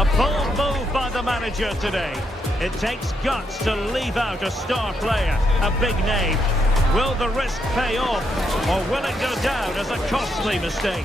A bold move by the manager today. It takes guts to leave out a star player, a big name. Will the risk pay off, or will it go down as a costly mistake?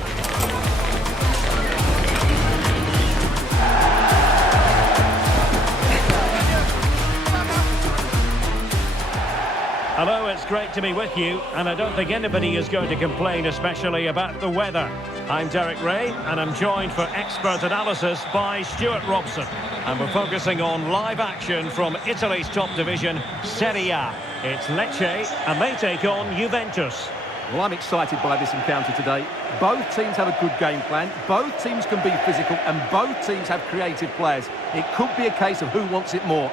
Hello, it's great to be with you, and I don't think anybody is going to complain, especially about the weather. I'm Derek Ray, and I'm joined for expert analysis by Stuart Robson. And we're focusing on live action from Italy's top division, Serie A. It's Lecce, and they take on Juventus. Well, I'm excited by this encounter today. Both teams have a good game plan, both teams can be physical, and both teams have creative players. It could be a case of who wants it more.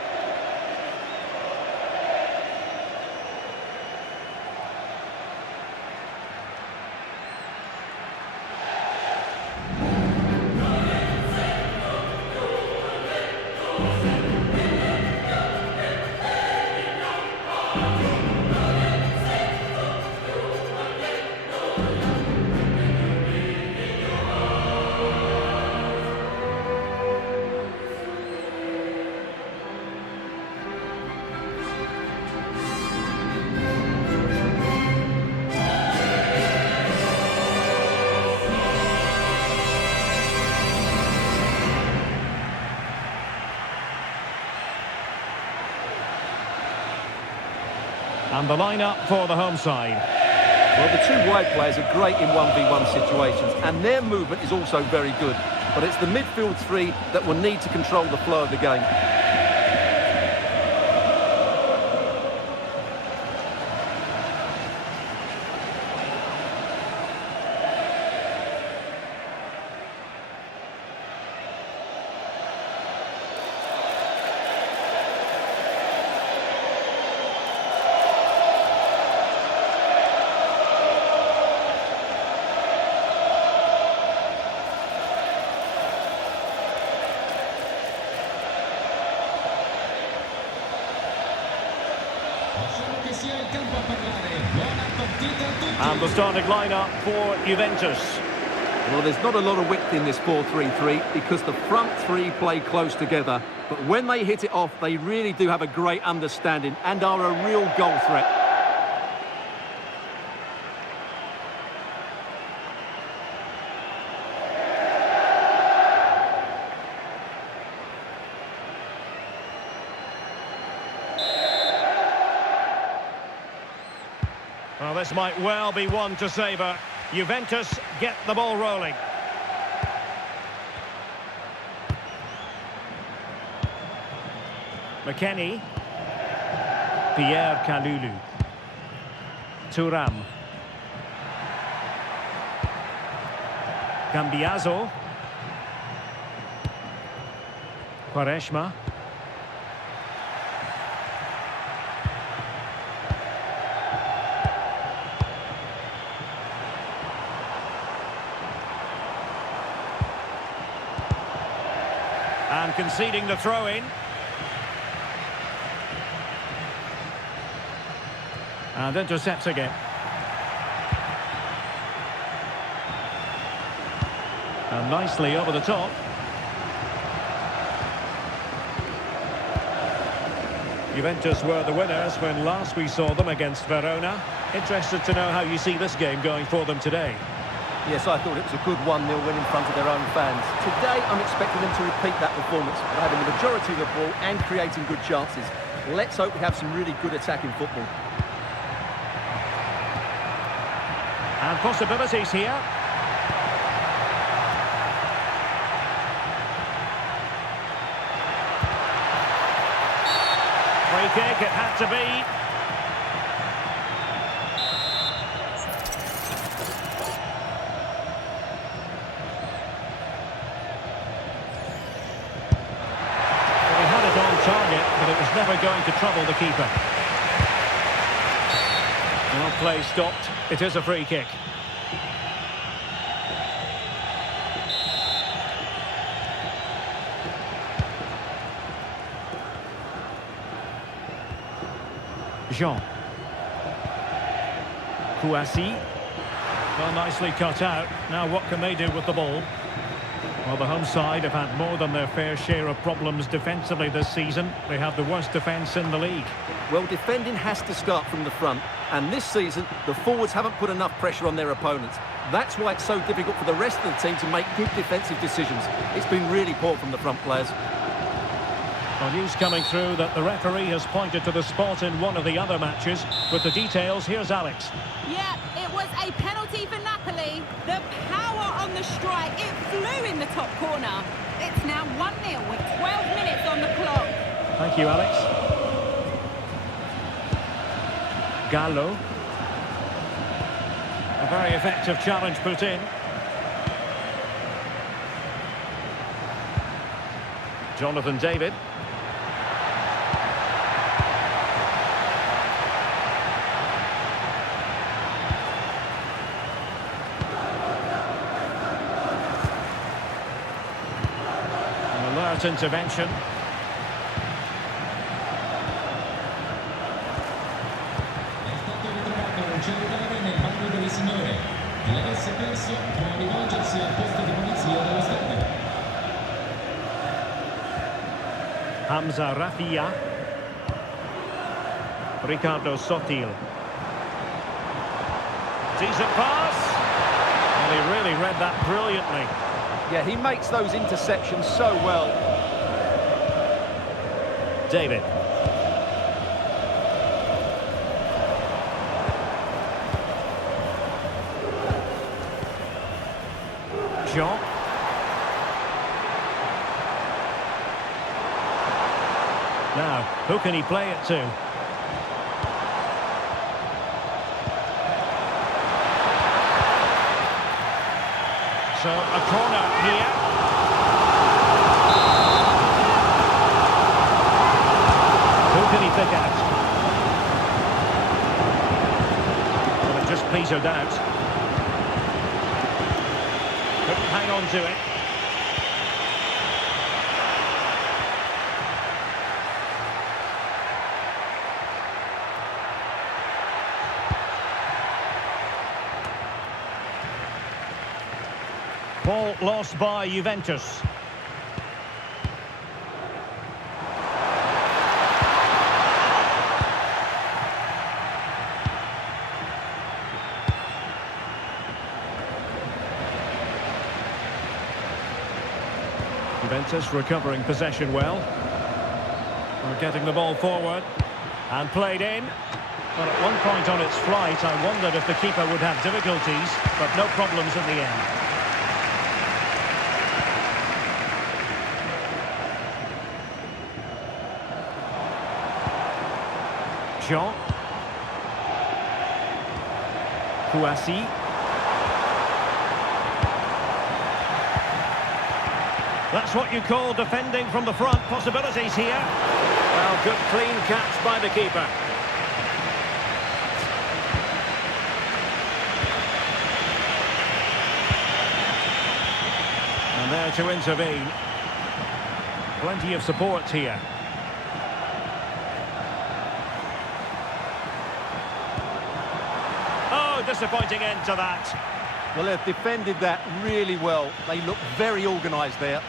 And the lineup for the home side. Well, the two wide players are great in 1v1 situations, and their movement is also very good. But it's the midfield three that will need to control the flow of the game. And the starting lineup for Juventus. Well, there's not a lot of width in this 4-3-3 because the front three play close together. But when they hit it off, they really do have a great understanding and are a real goal threat. Well, this might well be one to savour. Juventus get the ball rolling. McKennie. Pierre Kalulu. Thuram. Cambiaso. Quaresma. And conceding the throw-in. And intercepts again. And nicely over the top. Juventus were the winners when last we saw them against Verona. Interested to know how you see this game going for them today. Yes, I thought it was a good 1-0 win in front of their own fans. Today, I'm expecting them to repeat that performance, having the majority of the ball and creating good chances. Let's hope we have some really good attacking football. And possibilities here. Free kick, it had to be. Target, but it was never going to trouble the keeper. Well, play stopped. It is a free kick. Jean. Kouassi. Well, nicely cut out. Now what can they do with the ball? Well, the home side have had more than their fair share of problems defensively this season. They have the worst defence in the league. Well, defending has to start from the front, and this season, the forwards haven't put enough pressure on their opponents. That's why it's so difficult for the rest of the team to make good defensive decisions. It's been really poor from the front players. Well, news coming through that the referee has pointed to the spot in one of the other matches. With the details, here's Alex. Yeah, it was a penalty for Napoli. The power on the strike, it flew in the top corner. It's now 1-0 with 12 minutes on the clock. Thank you, Alex. Gallo. A very effective challenge put in. Jonathan David. An alert intervention. Hamza Rafia. Ricardo Sotil. Decent pass. And he really read that brilliantly. Yeah, he makes those interceptions so well. David. Jean. Now, who can he play it to? So, a corner here. Who can he pick out? Well, it just petered out. Couldn't hang on to it. Ball lost by Juventus. Juventus recovering possession well. We're getting the ball forward and played in. Well, at one point on its flight, I wondered if the keeper would have difficulties, but no problems in the end. Jean. Kouassi. That's what you call defending from the front. Possibilities here. Well, good clean catch by the keeper. And there to intervene. Plenty of support here. Disappointing end to that. Well, they've defended that really well. They look very organised there.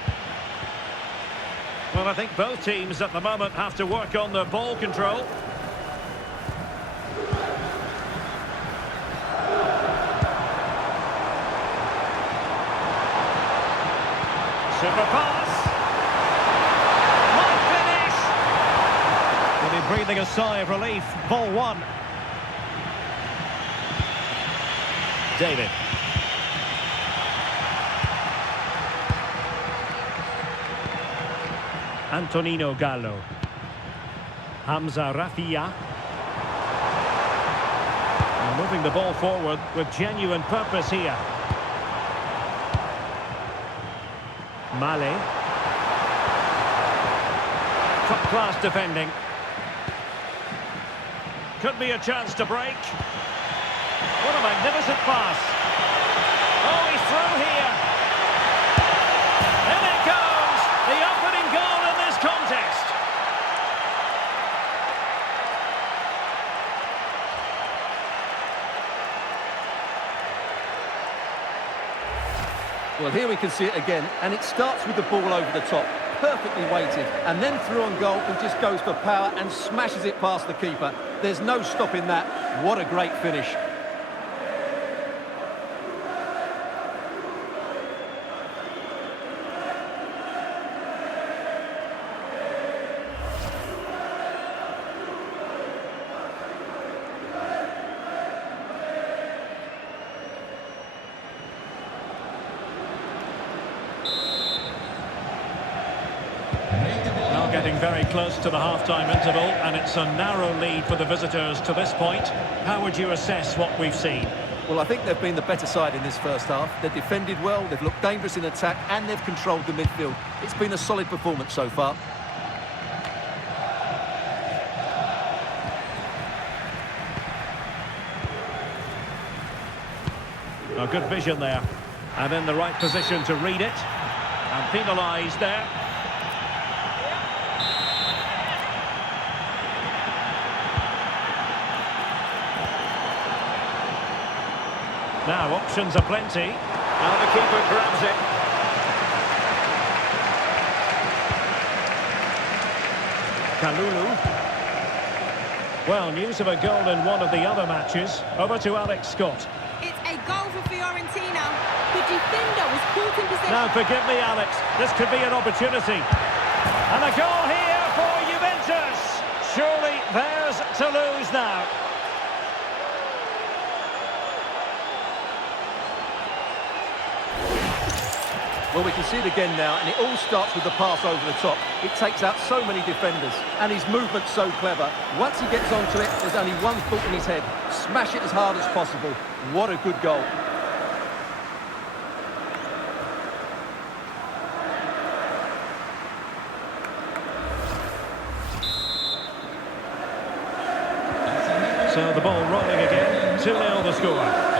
Well, I think both teams at the moment have to work on their ball control. Super pass. Might finish. Will be breathing a sigh of relief. Ball one. David. Antonino Gallo. Hamza Rafia. And moving the ball forward with genuine purpose here. Male. Top-class defending. Could be a chance to break. What a magnificent pass. Oh, he's through here. In it goes. The opening goal in this contest. Well, here we can see it again, and it starts with the ball over the top, perfectly weighted, and then through on goal and just goes for power and smashes it past the keeper. There's no stopping that. What a great finish. Getting very close to the half-time interval, and it's a narrow lead for the visitors to this point. How would you assess what we've seen? Well, I think they've been the better side in this first half. They've defended well, they've looked dangerous in attack, and they've controlled the midfield. It's been a solid performance so far. Oh, good vision there. And in the right position to read it. And penalised there. Now, options are plenty. Now the keeper grabs it. Kalulu. Well, news of a goal in one of the other matches. Over to Alex Scott. It's a goal for Fiorentina. The defender was caught in possession. Now, forgive me, Alex. This could be an opportunity. And a goal here for Juventus. Surely theirs to lose now. Well, we can see it again now, and it all starts with the pass over the top. It takes out so many defenders, and his movement's so clever. Once he gets onto it, there's only one thought in his head. Smash it as hard as possible. What a good goal. So the ball rolling again. 2-0 the score.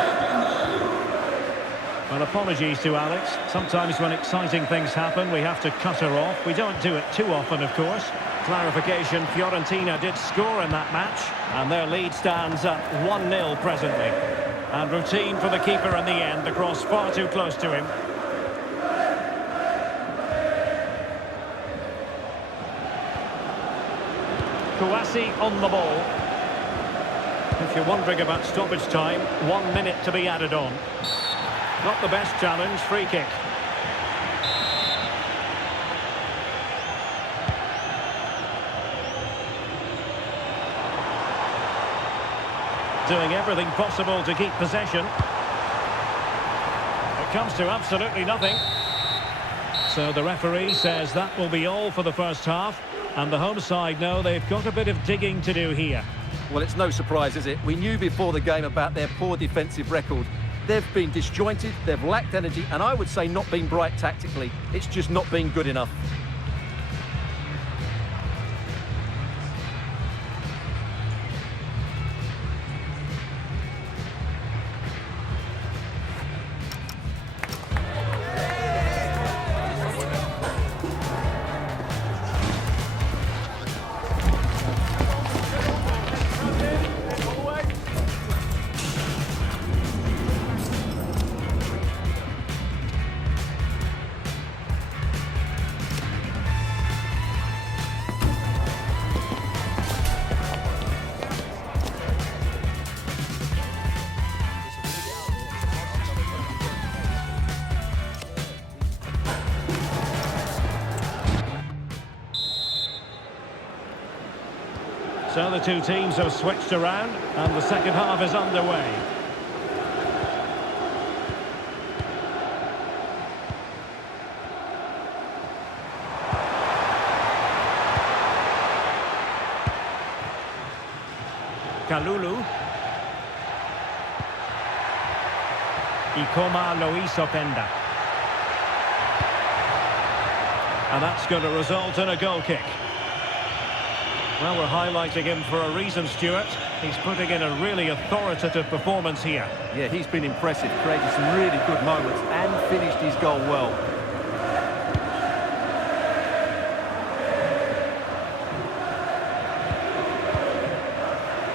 Well, apologies to Alex. Sometimes when exciting things happen, we have to cut her off. We don't do it too often, of course. Clarification, Fiorentina did score in that match, and their lead stands at 1-0 presently. And routine for the keeper in the end, the cross far too close to him. Kouassi on the ball. If you're wondering about stoppage time, 1 minute to be added on. Not the best challenge, free kick. Doing everything possible to keep possession. It comes to absolutely nothing. So the referee says that will be all for the first half. And the home side know they've got a bit of digging to do here. Well, it's no surprise, is it? We knew before the game about their poor defensive record. They've been disjointed, they've lacked energy, and I would say not been bright tactically. It's just not been good enough. So the two teams have switched around, and the second half is underway. Kalulu. Ikoma Loisopenda. And that's going to result in a goal kick. Well, we're highlighting him for a reason, Stuart. He's putting in a really authoritative performance here. Yeah, he's been impressive, created some really good moments and finished his goal well.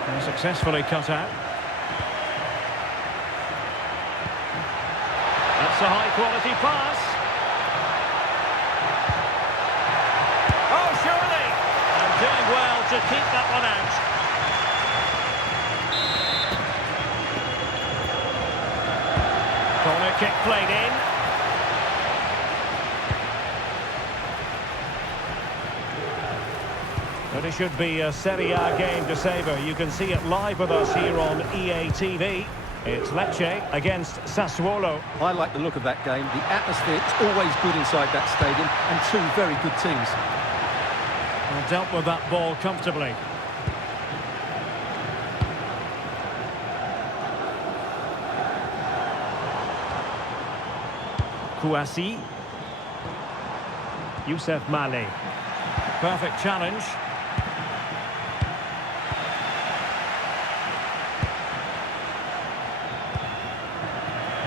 And successfully cut out. That's That's a high-quality pass. Oh, surely! And doing well to keep that one out. Corner kick played in. But it should be a Serie A game to savour. You can see it live with us here on EA TV. It's Lecce against Sassuolo. I like the look of that game. The atmosphere is always good inside that stadium, and two very good teams. Well, dealt with that ball comfortably. Kouassi. Youssef Mali. Perfect challenge.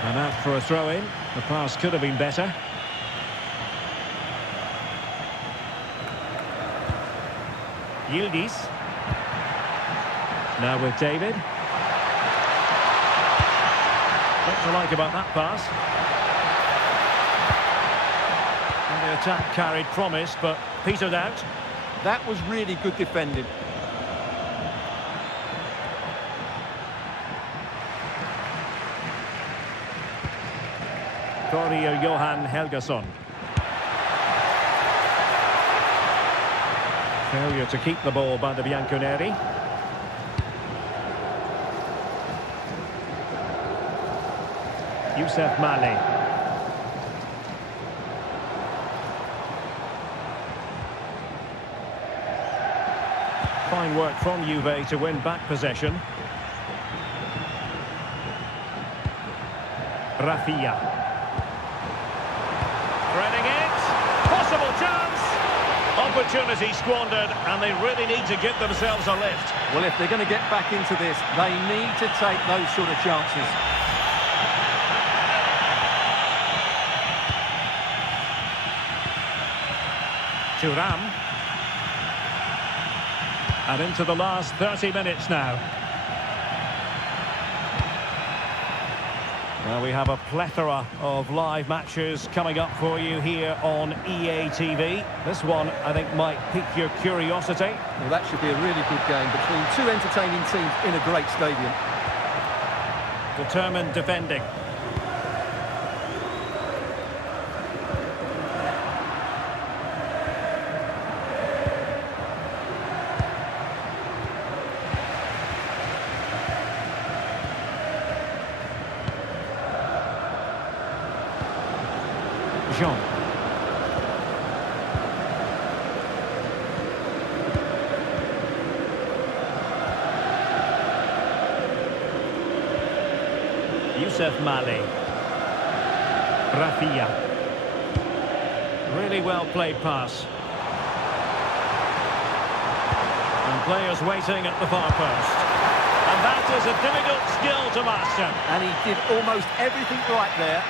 And out for a throw-in. The pass could have been better. Yildiz. Now with David. What to like about that pass? And the attack carried promise, but petered out. That was really good defending. Corio Johan Helgason. Failure to keep the ball by the Bianconeri. Youssef Mali. Fine work from Juve to win back possession. Rafinha. Threading it. Possible chance. Opportunity squandered, and they really need to give themselves a lift. Well, if they're going to get back into this, they need to take those sort of chances. Thuram. And into the last 30 minutes now. Well, we have a plethora of live matches coming up for you here on EA TV. This one, I think, might pique your curiosity. Well, that should be a really good game between two entertaining teams in a great stadium. Determined defending. Jean. Youssef Mali. Rafinha. Really well played pass. And players waiting at the far post. And that is a difficult skill to master. And he did almost everything right there.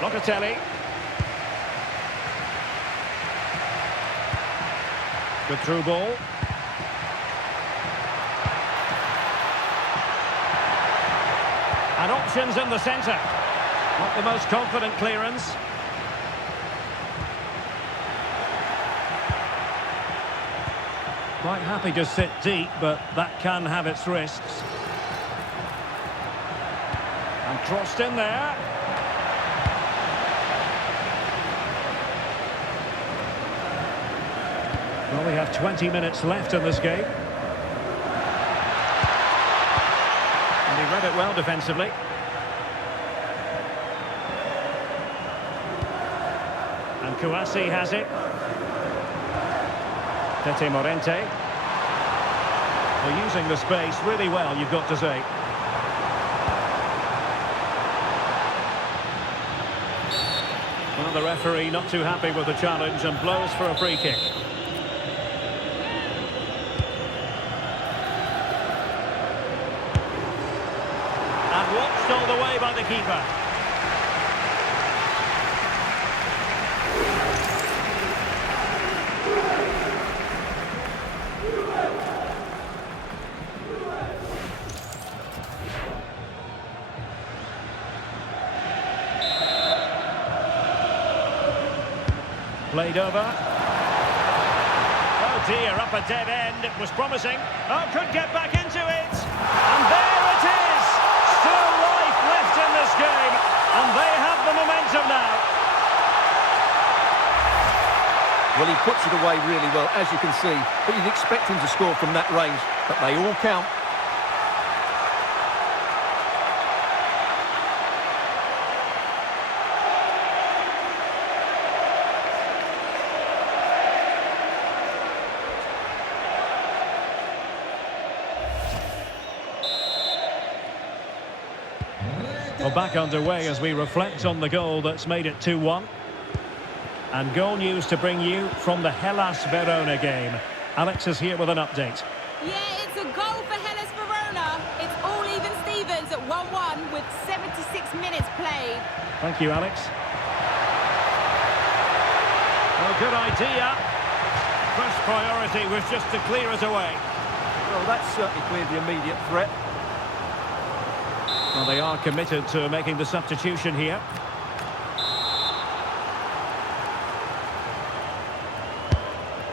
Locatelli. Good through ball. And options in the centre. Not the most confident clearance. Quite happy to sit deep, but that can have its risks. And crossed in there. Well, we have 20 minutes left in this game. And he read it well defensively. Kouassi has it. Tete Morente. They're using the space really well, you've got to say. Well, the referee not too happy with the challenge and blows for a free kick. And watched all the way by the keeper. Played over. Oh dear, up a dead end. It was promising. Oh, could get back into it. And there it is. Still life left in this game. And they have the momentum now. Well, he puts it away really well, as you can see. But you'd expect him to score from that range. But they all count. Well, back underway as we reflect on the goal that's made it 2-1. And goal news to bring you from the Hellas Verona game. Alex is here with an update. Yeah, it's a goal for Hellas Verona. It's all even Stevens at 1-1 with 76 minutes played. Thank you, Alex. Well, good idea. First priority was just to clear it away. Well, that's certainly cleared the immediate threat. Well, they are committed to making the substitution here.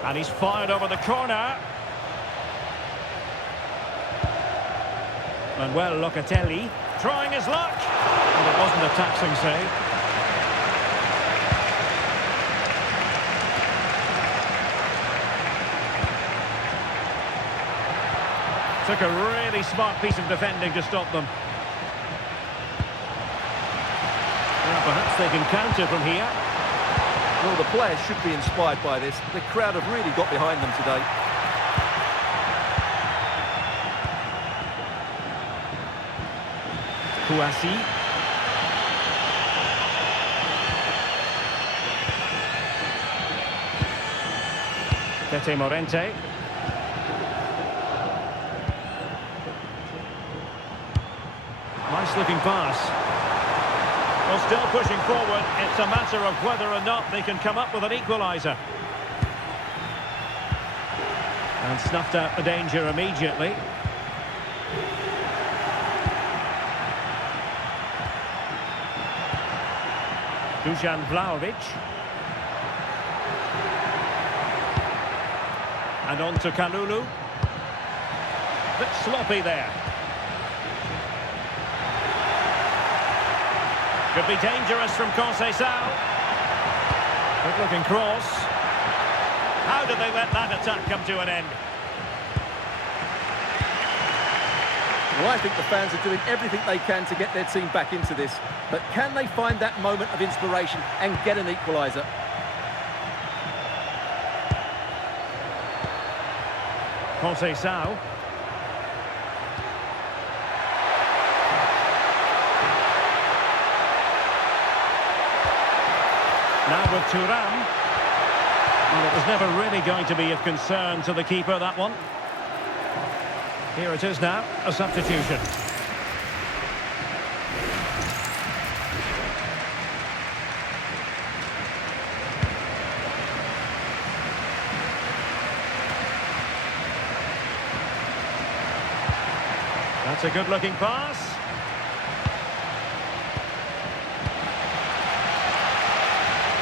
And he's fired over the corner. Manuel Locatelli trying his luck. And it wasn't a taxing save. Took a really smart piece of defending to stop them. Perhaps they can counter from here. Well, the players should be inspired by this. The crowd have really got behind them today. Kouassi. Tete Morente. Nice looking pass. Well, still pushing forward. It's a matter of whether or not they can come up with an equaliser. And snuffed out the danger immediately. Dusan Vlahovic. And on to Kalulu. Bit sloppy there. Could be dangerous from Conceição. Good looking cross. How did they let that attack come to an end? Well, I think the fans are doing everything they can to get their team back into this. But can they find that moment of inspiration and get an equaliser? Conceição. Now with Thuram. Well, it was never really going to be of concern to the keeper, that one. Here it is now, a substitution. That's a good-looking pass.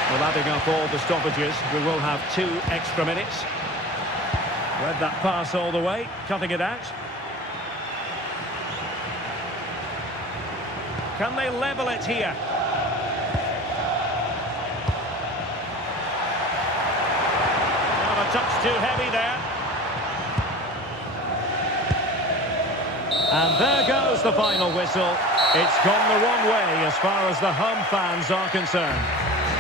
Well, adding up all the stoppages, we will have 2 extra minutes. Read that pass all the way, cutting it out. Can they level it here? Well, a touch too heavy there. And there goes the final whistle. It's gone the wrong way as far as the home fans are concerned.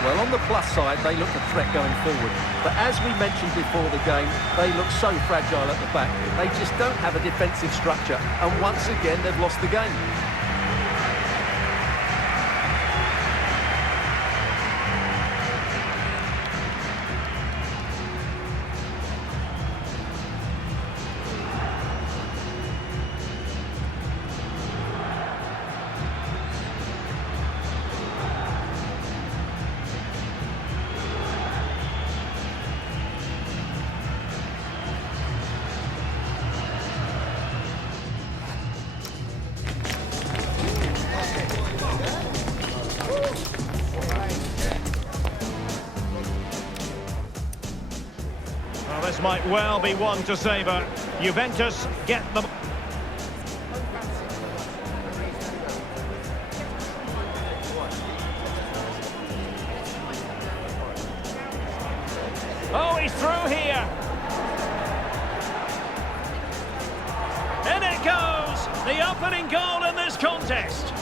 Well, on the plus side, they look a threat going forward. But as we mentioned before the game, they look so fragile at the back. They just don't have a defensive structure. And once again, they've lost the game. Well, this might well be one to savour. Juventus get the... Oh, he's through here. In it goes. The opening goal in this contest.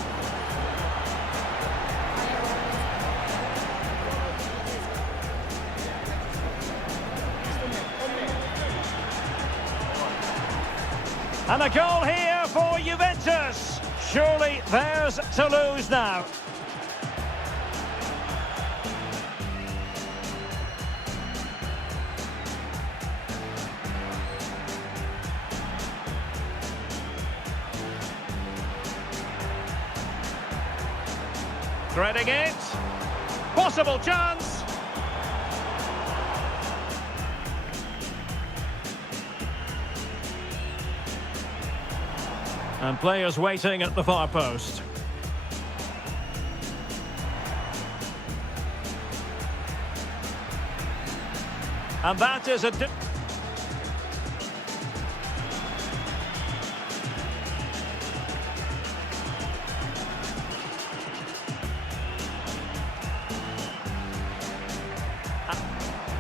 And a goal here for Juventus. Surely theirs to lose now. Threading it. Possible chance. And players waiting at the far post. And that is a...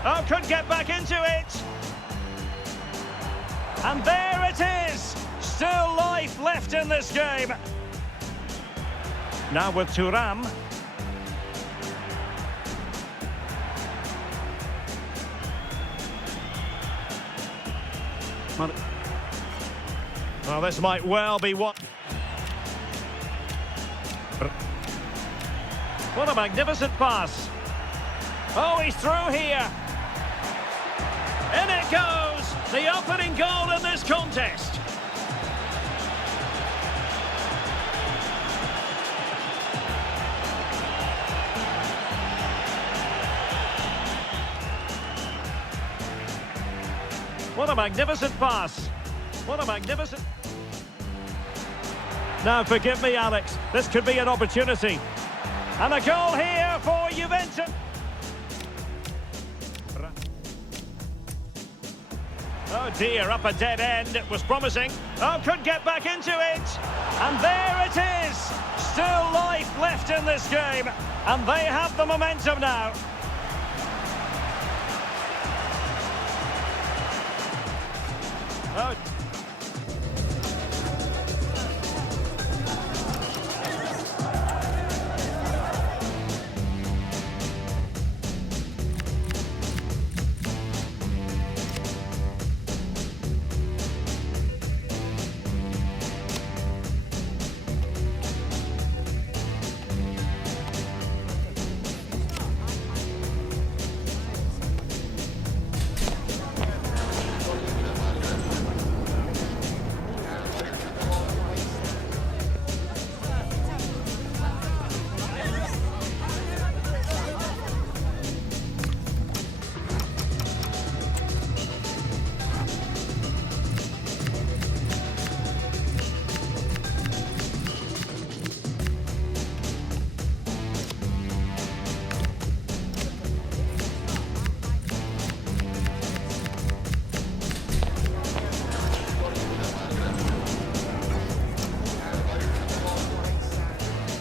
Oh, could get back into it. And there it is. Still life left in this game. Now with Thuram. Well, this might well be what... What a magnificent pass. Oh, he's through here. In it goes. The opening goal in this contest. What a magnificent pass. What a magnificent... Now, forgive me, Alex. This could be an opportunity. And a goal here for Juventus. Oh dear, up a dead end. It was promising. Oh, could get back into it. And there it is. Still life left in this game. And they have the momentum now. Oh.